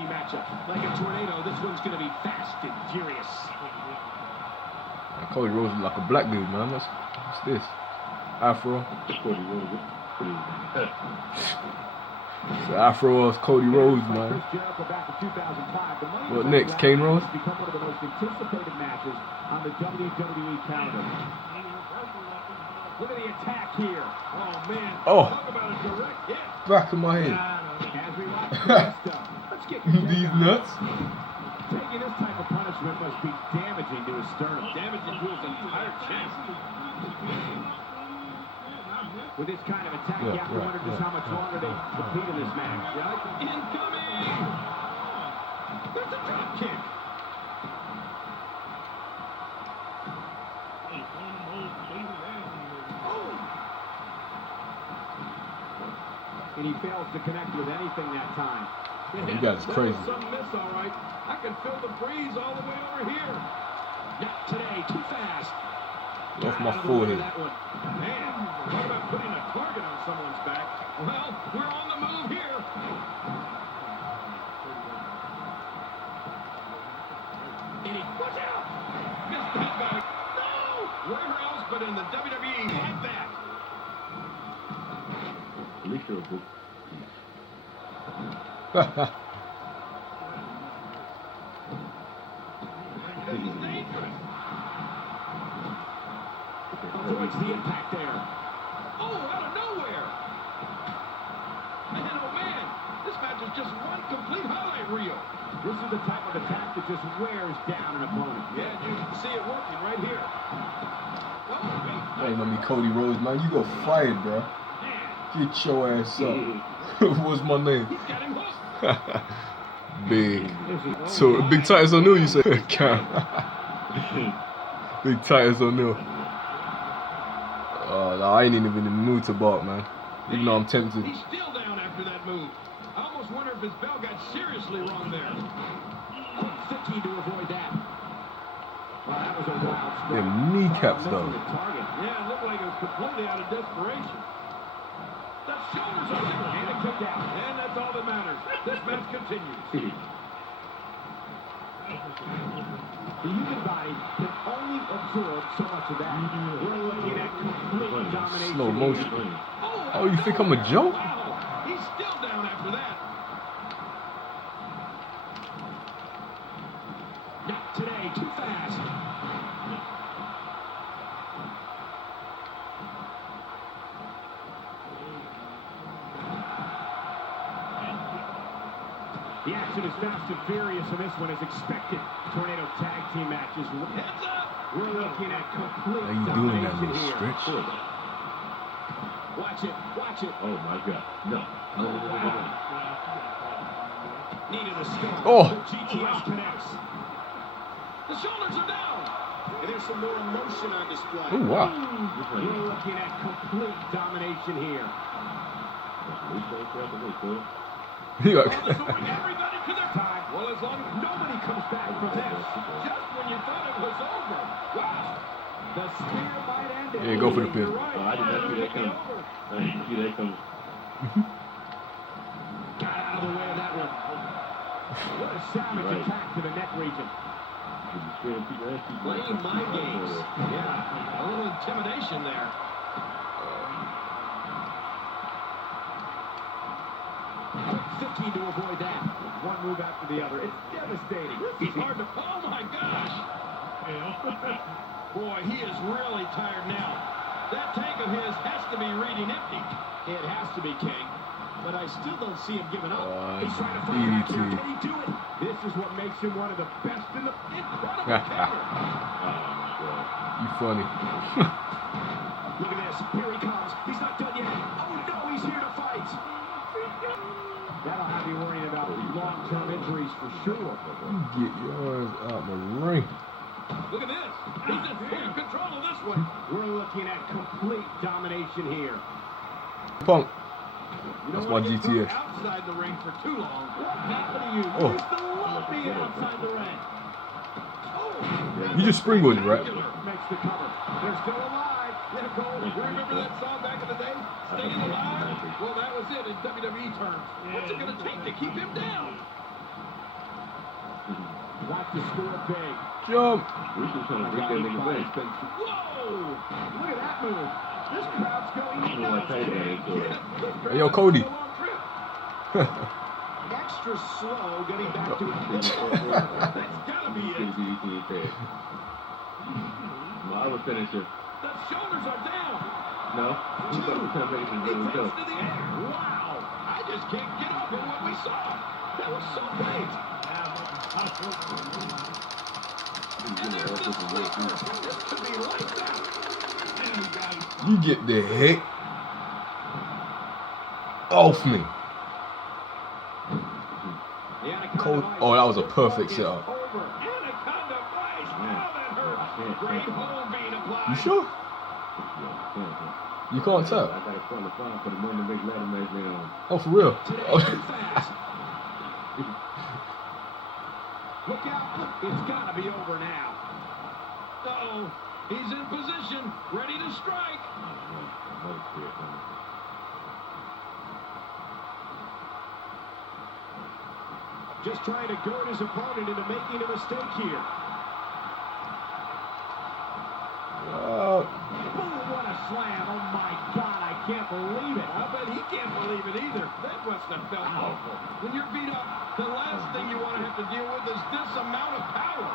matchup. Like a tornado, this one's going to be fast and furious. Cody Rhodes is like a black dude, man. What's this? Afro. It's the Afro of Cody Rhodes, man. What next? Kane Rhodes? Become one of the most anticipated matches on the WWE calendar. Look at the attack here. Oh man. Oh. Talk about a direct hit. Back of my head. As we watch the rest of, let's get these nuts. Taking this type of punishment must be damaging to his sternum, damaging to his entire chest. With this kind of attack, you have to wonder just how much longer they compete in this match. Incoming! There's a drop kick. And he fails to connect with anything that time. You guys are crazy. Some miss, all right. I can feel the breeze all the way over here. Not today, too fast. Off my forehead. Man, what about putting a target on someone's back? Well, we're on the move here. And he, watch out! Missed that guy. No! Where else but in the WWE like that? Avoids the impact there. Oh, out of nowhere! Man, oh man! This match is just one complete highlight reel. This is the type of attack that just wears down an opponent. Yeah, you can see it working right here. That ain't gonna be Cody Rhodes, man. You go fired, bro. Get your ass up. What's my name? Big. So, Big Titus O'Neil, you say? Cam. Big Titus O'Neil. No, I ain't even in the mood to bark, man. Even though I'm tempted. He's still down after that move. I almost wonder if his bell got seriously wrong there. Quick thinking to avoid that. Well, that was a wild strike. Yeah, kneecaps, though. Yeah, it looked like it was completely out of desperation. The shoulders are there, and a kick out. And that's all that matters. This match continues. The human body can only absorb so much of that. We're looking at complete domination. Slow motion. Oh, you think I'm a joke? Wow. He's still down after that. Not today, too fast. The action is fast and furious, and this one is expected. Tornado tag team matches. Heads up! We're looking at complete How you doing that domination little here. stretch? Watch it, watch it. Oh my God, no. Oh, wow. Needed a scope. Oh. GTS connects. The shoulders are down. And there's some more emotion on display. Oh, wow. We're looking at complete domination here. Look. Everybody to their time. Well, as long as nobody comes back from this, just when you thought it was over. Wow. The spear might end it. Yeah, go for the pin. Right. I did not see that coming. I didn't see that coming. Got out of the way of that one. What a savage attack to the neck region. Playing mind games. Yeah, a little intimidation there. Thinking to avoid that. One move after the other. It's devastating. It's hard to... Oh, my gosh. Boy, he is really tired now. That tank of his has to be reading empty. It has to be, King. But I still don't see him giving up. He's trying to fight back here. Can he do it? This is what makes him one of the best in the incredible camera. You funny. Look at this. Here he comes. He's not done yet. Oh, no, he's here to fight. That'll have you worrying about long-term injuries for sure. Get yours out the ring. Look at this. He's in full control of this one. We're looking at complete domination here. Punk. That's my GTS. Outside the ring for too long. What happened to you? Oh. You used to love being outside the ring. Oh. You just springboarded, right? Makes the cover. They're still alive. Let it go. Remember that song back in the day? Staying alive? Well, that was it in WWE terms. What's it going to take to keep him down? to score big. Jump. We should try to break that nigga away. Whoa! Look at that move. This crowd's going like nuts. Hey, yo, Cody. Extra slow getting back to it. That's gotta be it. I would finish it. The shoulders are down. No. He thought he was trying to make it He really takes go. to the air. Wow. I just can't get over what we saw. That was so great. And there's the sweeper. This could be lights out. You get the heck off me. Cold. Oh, that was a perfect setup. You sure? You can't tell. I got a front of five for the moment big ladder match now. Oh, for real? Oh. Look out. It's got to be over now. Uh-oh. He's in position. Ready to strike. Just trying to goad his opponent into making a mistake here. Boom, what a slam. Oh, my God, I can't believe it. I bet he can't believe it either. That must have felt awful. When you're beat up, the last thing you want to have to deal with is this amount of power.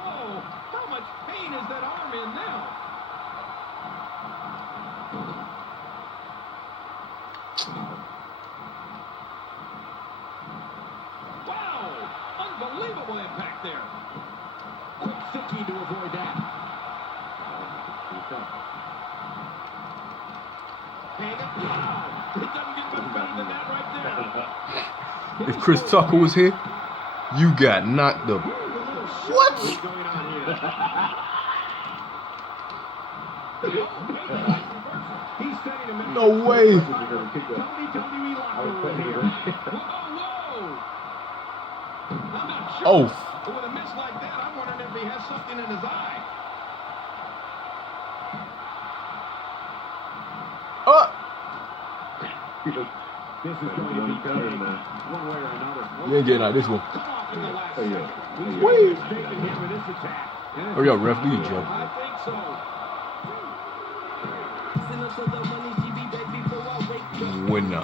Oh, how much pain is that arm in now? Wow! Unbelievable impact there. Quick thinking to avoid that. Hang up. Wow! It doesn't get much better than that right there. If Chris Tucker was here, you got knocked up. What? Going on here. He's setting him in. No way. Tony, we locked him here. Whoa! I'm not sure. Oh. But with a miss like that, I'm wondering if he has something in his eye. This is going to be big, one way or another. You ain't getting out of this one. Come off in the last second. He's Wait. mistaken here with this attack. Hurry up, ref. Lead, Joe. I think so. Winner.